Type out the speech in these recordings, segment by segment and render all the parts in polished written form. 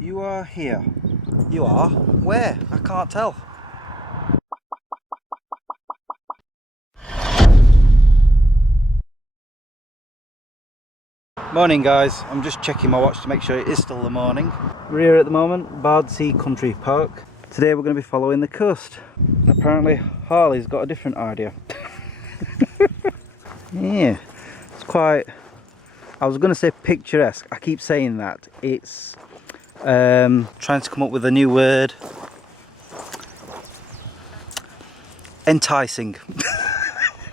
You are here. You are? Where? I can't tell. Morning guys, I'm just checking my watch to make sure it is still the morning. We're here at the moment, Bardsea Country Park. Today we're going to be following the coast. Apparently Harley's got a different idea. Yeah, it's quite, I was going to say picturesque, I keep saying that. It's trying to come up with a new word. Enticing.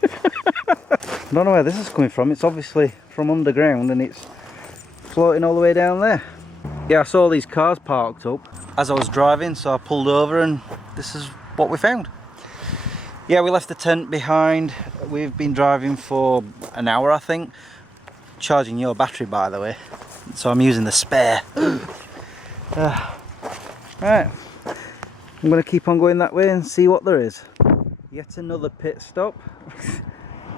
I don't know where this is coming from. It's obviously from underground and it's floating all the way down there. Yeah, I saw these cars parked up as I was driving, so I pulled over and this is what we found. Yeah, we left the tent behind. We've been driving for an hour, I think. Charging your battery, by the way. So I'm using the spare. Right, I'm going to keep on going that way and see what there is. Yet another pit stop.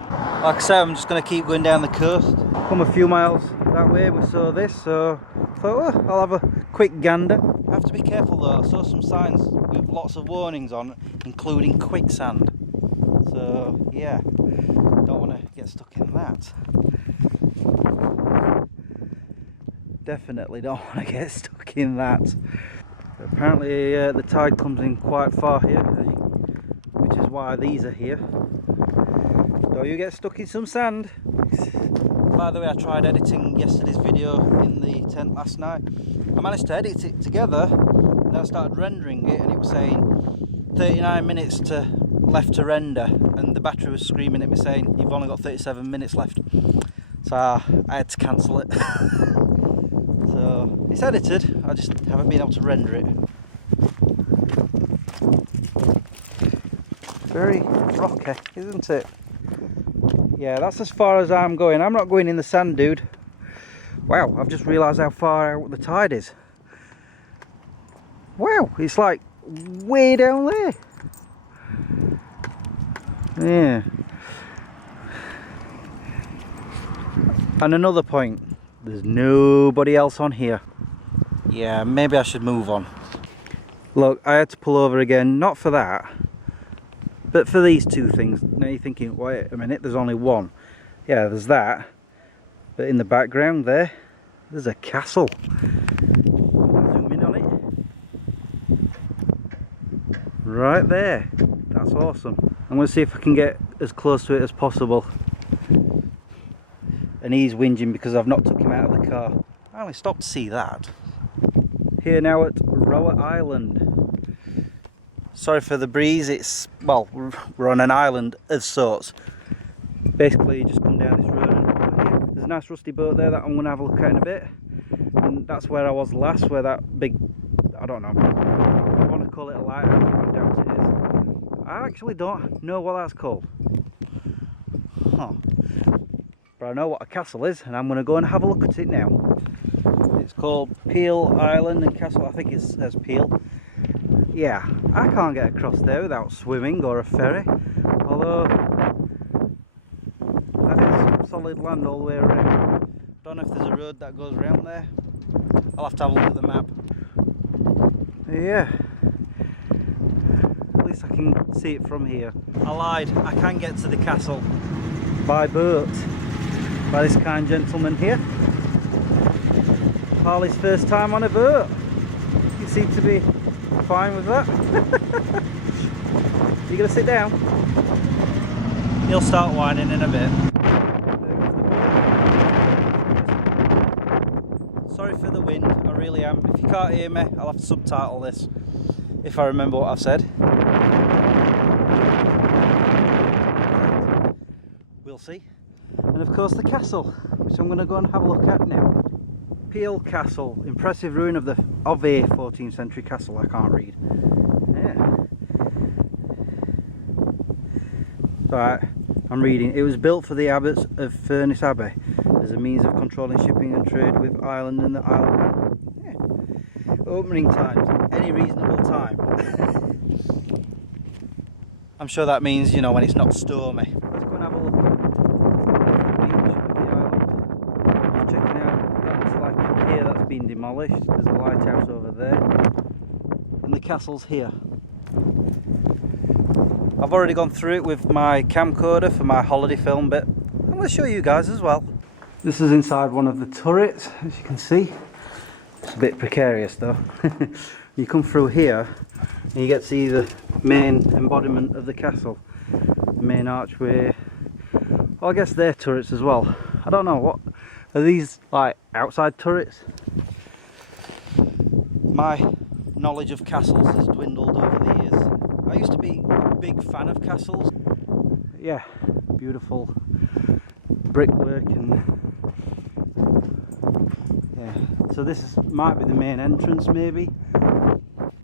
Like I said, I'm just going to keep going down the coast. Come a few miles that way, we saw this, so I thought, oh, I'll have a quick gander. I have to be careful though, I saw some signs with lots of warnings on, including quicksand. So yeah, don't want to get stuck in that. Definitely don't want to get stuck in that. Apparently the tide comes in quite far here, which is why these are here. So you get stuck in some sand. By the way, I tried editing yesterday's video in the tent last night. I managed to edit it together, and then I started rendering it and it was saying 39 minutes left to render, and the battery was screaming at me saying you've only got 37 minutes left. So I had to cancel it. So it's edited, I just haven't been able to render it. Very rocky, isn't it? Yeah, that's as far as I'm going. I'm not going in the sand, dude. Wow, I've just realised how far out the tide is. Wow, it's like way down there. Yeah. And another point, there's nobody else on here. Yeah, maybe I should move on. Look, I had to pull over again, not for that, but for these two things. Now you're thinking, wait a minute, there's only one. Yeah, there's that. But in the background there, there's a castle. Zoom in on it. Right there. That's awesome. I'm going to see if I can get as close to it as possible. And he's whinging because I've not took him out of the car. I only stopped to see that. Here now at Piel Island. Sorry for the breeze, it's, well, we're on an island of sorts. Basically you just come down this road and there's a nice rusty boat there that I'm going to have a look at in a bit. And that's where I was last, where that big, I don't know, I want to call it a lighthouse, I doubt it is. I actually don't know what that's called. Huh. But I know what a castle is and I'm going to go and have a look at it now. It's called Piel Island and Castle, I think it says Piel. Yeah, I can't get across there without swimming or a ferry, although that is solid land all the way around. Don't know if there's a road that goes around there. I'll have to have a look at the map. Yeah, at least I can see it from here. I lied, I can get to the castle by boat, by this kind gentleman here. Harley's first time on a boat. You seem to be fine with that. You gonna sit down? He'll start whining in a bit. Sorry for the wind, I really am. If you can't hear me, I'll have to subtitle this if I remember what I've said. We'll see. And of course the castle, which I'm going to go and have a look at now. Piel Castle, impressive ruin of a 14th century castle. I can't read. Yeah. Right, I'm reading. It was built for the abbots of Furness Abbey as a means of controlling shipping and trade with Ireland and the Isle of Man. Yeah. Opening times, any reasonable time. I'm sure that means, you know, when it's not stormy. Let's go and have a look. Been demolished. established. There's a lighthouse over there, and the castle's here. I've already gone through it with my camcorder for my holiday film bit. I'm going to show you guys as well. This is inside one of the turrets, as you can see. It's a bit precarious though. You come through here and you get to see the main embodiment of the castle. The main archway. Well, I guess they're turrets as well. I don't know, what are these, like outside turrets? My knowledge of castles has dwindled over the years. I used to be a big fan of castles. But yeah, beautiful brickwork and yeah. So this might be the main entrance, maybe. And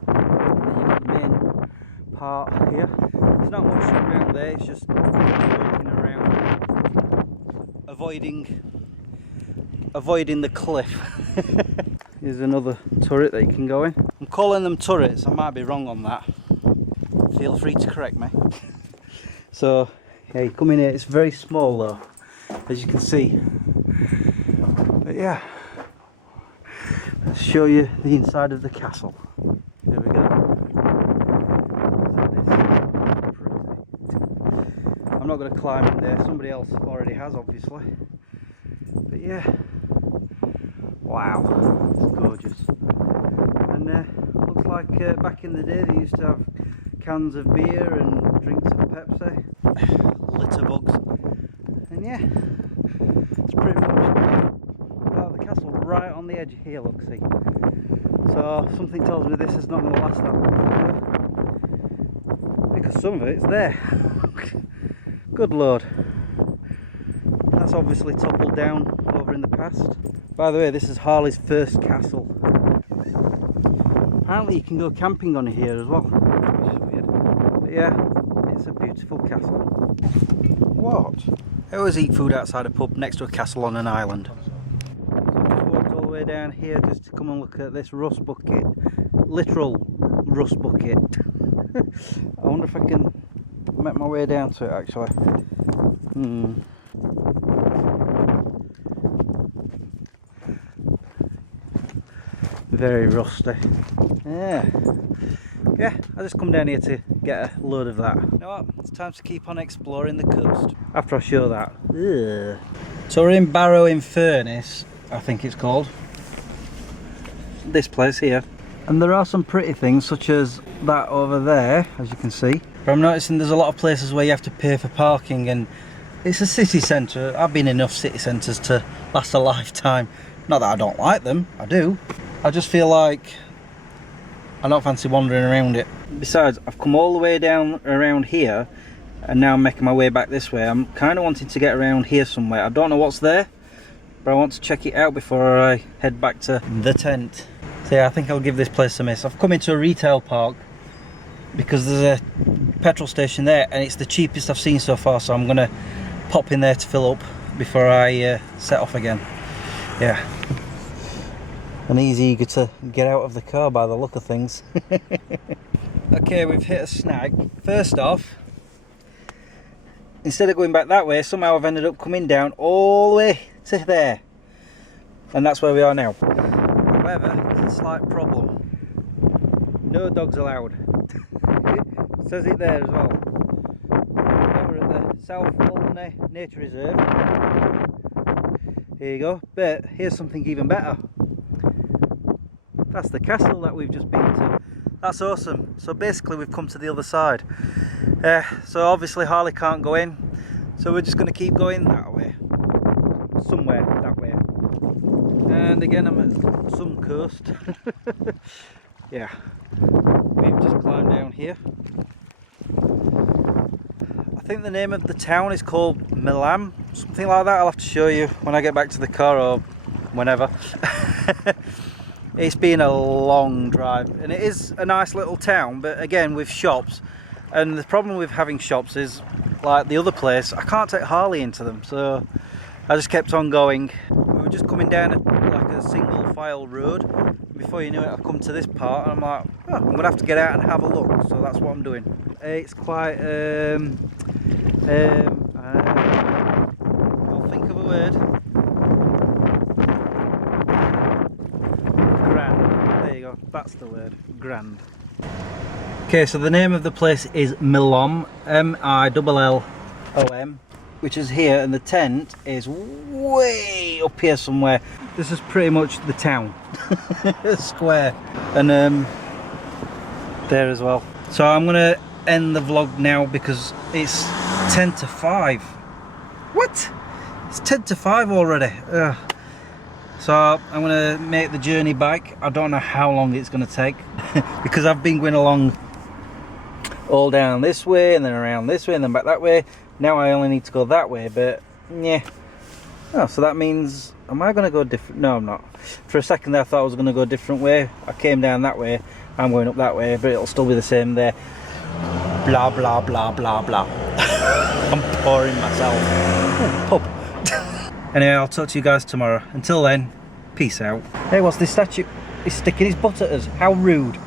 then you've got the main part here. There's not much around there. It's just walking around, avoiding the cliff. Here's another turret that you can go in. I'm calling them turrets. I might be wrong on that. Feel free to correct me. So yeah, you come in here. It's very small though, as you can see. But yeah, let's show you the inside of the castle. There we go. I'm not going to climb in there. Somebody else already has, obviously. But yeah, wow, it's gorgeous. And looks like back in the day they used to have cans of beer and drinks of Pepsi, litter bugs, and yeah, it's pretty much about the castle right on the edge here. Look, see. So something tells me this is not going to last that long, because some of it's there. Good lord. That's obviously toppled down over in the past. By the way, this is Harley's first castle. Apparently you can go camping on here as well, which is weird. But yeah, it's a beautiful castle. What? I always eat food outside a pub next to a castle on an island. So I just walked all the way down here just to come and look at this rust bucket. Literal rust bucket. I wonder if I can make my way down to it actually. Very rusty. Yeah, I just come down here to get a load of that. You know what? It's time to keep on exploring the coast. After I show that. Ugh. So we're in Barrow in Furness, I think it's called. This place here. And there are some pretty things such as that over there, as you can see. But I'm noticing there's a lot of places where you have to pay for parking, and it's a city centre. I've been in enough city centres to last a lifetime. Not that I don't like them, I do. I just feel like I don't fancy wandering around it. Besides, I've come all the way down around here and now I'm making my way back this way. I'm kind of wanting to get around here somewhere. I don't know what's there, but I want to check it out before I head back to the tent. So yeah, I think I'll give this place a miss. I've come into a retail park because there's a petrol station there and it's the cheapest I've seen so far, so I'm going to pop in there to fill up before I set off again. Yeah. And he's eager to get out of the car by the look of things. Okay, we've hit a snag. First off, instead of going back that way, somehow I've ended up coming down all the way to there. And that's where we are now. However, there's a slight problem. No dogs allowed. It says it there as well. We're at the South Walney Nature Reserve. Here you go. But here's something even better. That's the castle that we've just been to. That's awesome. So basically we've come to the other side. So obviously Harley can't go in. So we're just going to keep going that way. Somewhere that way. And again I'm at some coast. Yeah. We've just climbed down here. I think the name of the town is called Millom. Something like that. I'll have to show you when I get back to the car or whenever. It's been a long drive and it is a nice little town, but again with shops, and the problem with having shops is like the other place, I can't take Harley into them, so I just kept on going. We were just coming down like a single file road, and before you knew it I've come to this part and I'm like, oh, I'm gonna have to get out and have a look, so that's what I'm doing. It's quite I'll think of a word. That's the word, grand. Okay, so the name of the place is Millom, M-I-L-L-O-M, which is here, and the tent is way up here somewhere. This is pretty much the town, square, and there as well. So I'm gonna end the vlog now because it's 10 to 5. What? It's 10 to 5 already. Ugh. So I'm gonna make the journey back. I don't know how long it's gonna take because I've been going along all down this way and then around this way and then back that way. Now I only need to go that way, but yeah. Oh, so that means, am I gonna go different? No, I'm not. For a second there I thought I was gonna go a different way. I came down that way, I'm going up that way, but it'll still be the same there. Blah blah blah blah blah. I'm pouring myself. Ooh, pub. Anyway, I'll talk to you guys tomorrow. Until then, peace out. Hey, what's this statue? He's sticking his butt at us. How rude.